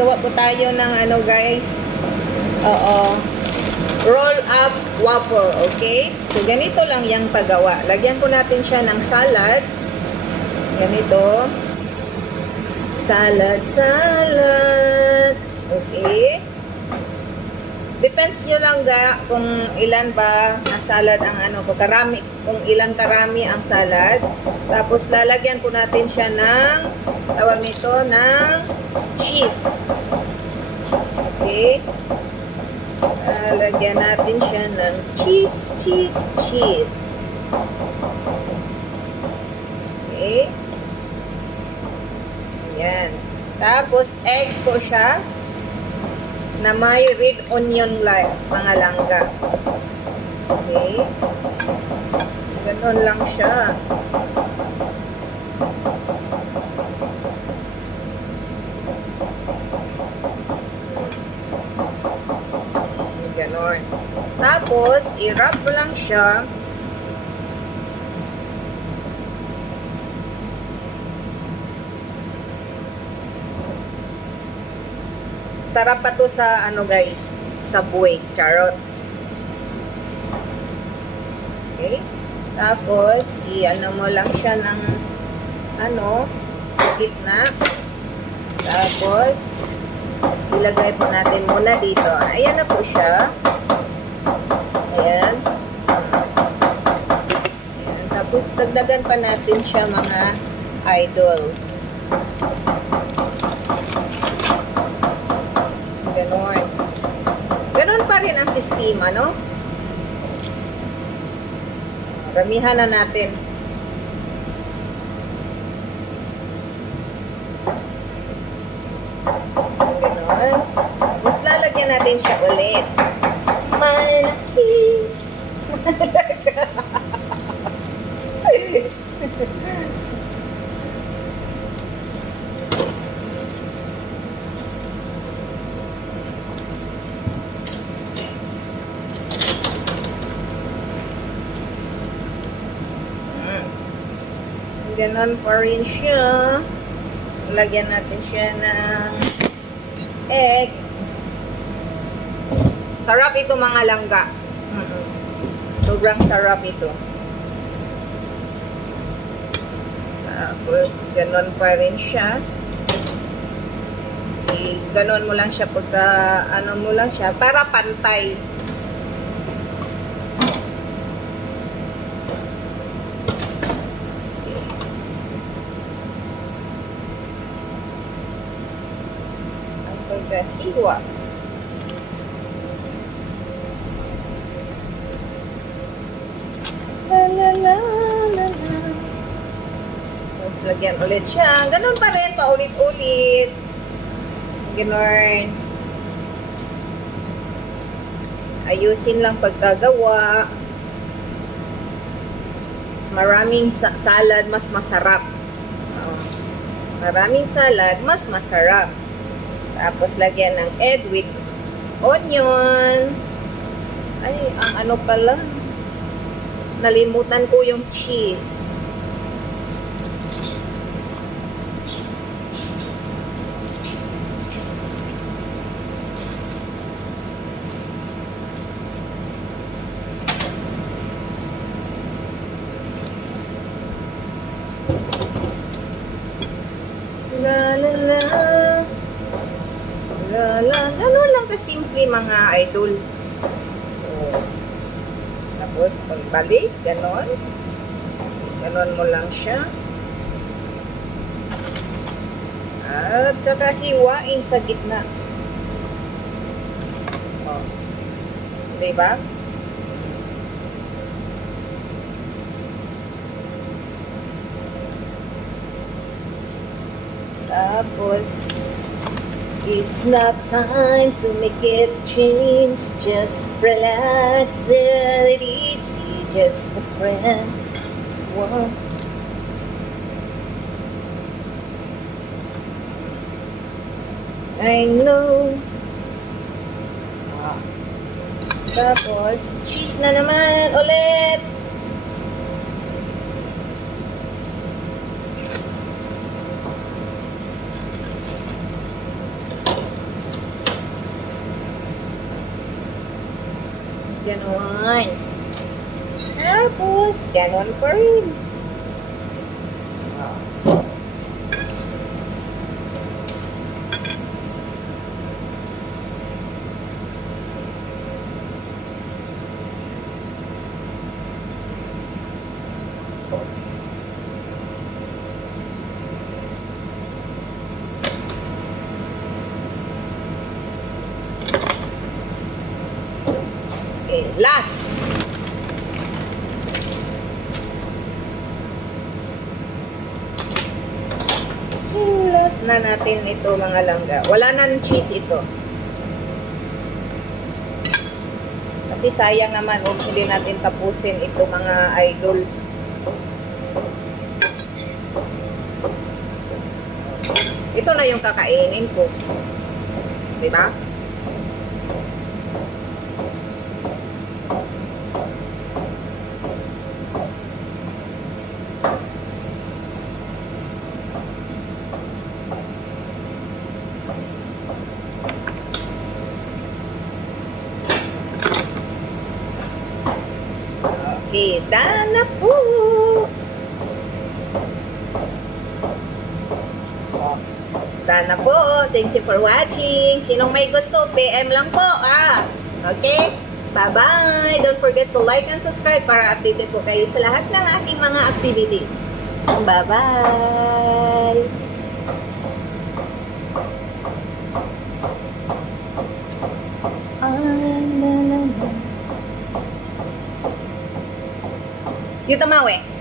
gagawa po tayo ng ano guys. Oo. Roll up waffle, okay? So, ganito lang yung paggawa. Lagyan po natin siya ng salad. Ganito. Salad. Okay. Depends nyo lang kung ilan ba na salad ang ano, kung ilan karami ang salad. Tapos lalagyan po natin siya ng, tawag nito, ng cheese. Okay. Lalagyan natin siya ng cheese. Okay. Ayan. Tapos egg po siya na may red onion mga langga. Okay. Ganon lang siya. Ganon. Tapos, i-wrap mo lang siya. Sarap pa to sa ano guys, Subway, carrots. Okay? Tapos, i-ano mo lang siya ng ano, gitna. Tapos, ilagay po natin muna dito. Ayan na po siya. Ayan. Ayan. Tapos, dagdagan pa natin siya mga idol. Ganon. Ganon pa rin ang sistema, no? Ramihan na natin. Ganon. Mas lalagyan natin siya ulit. Malaki. Ganon pa rin siya. Lagyan natin siya ng egg. Sarap ito mga langga. Sobrang sarap ito. Tapos, ganon pa rin siya. Ganon mo lang siya pagka, ano mo lang siya, para pantay. Pagkahiwa. Tapos lagyan ulit siya. Ganun pa rin, paulit-ulit. Ganon. Ayusin lang pagkagawa. Maraming salad, mas masarap. Maraming salad, mas masarap. Tapos, lagyan ng egg with onion. Ay, ang ano pala. Nalimutan ko yung cheese. La la la. Ganun lang kasimple mga idol. Tapos pagbalik, ganon. Ganon mo lang siya. At saka hiwain sa gitna. Oh. Diba? Tapos it's not time to make it change. Just relax, let it easy. Just a friend. Wow. I know. Tapos, cheese na naman ulit. naman. Tapos, ganon pa rin. Okay, last. Last na natin ito mga langga. Wala nang cheese ito. Kasi sayang naman kung hindi natin tapusin ito mga idol. Ito na yung kakainin ko. Diba? Okay, done na po. Done na po. Thank you for watching. Sinong may gusto, PM lang po. Okay? Bye-bye. Don't forget to like and subscribe para updated po kayo sa lahat ng aking mga activities. Bye-bye. Yuta Mawe.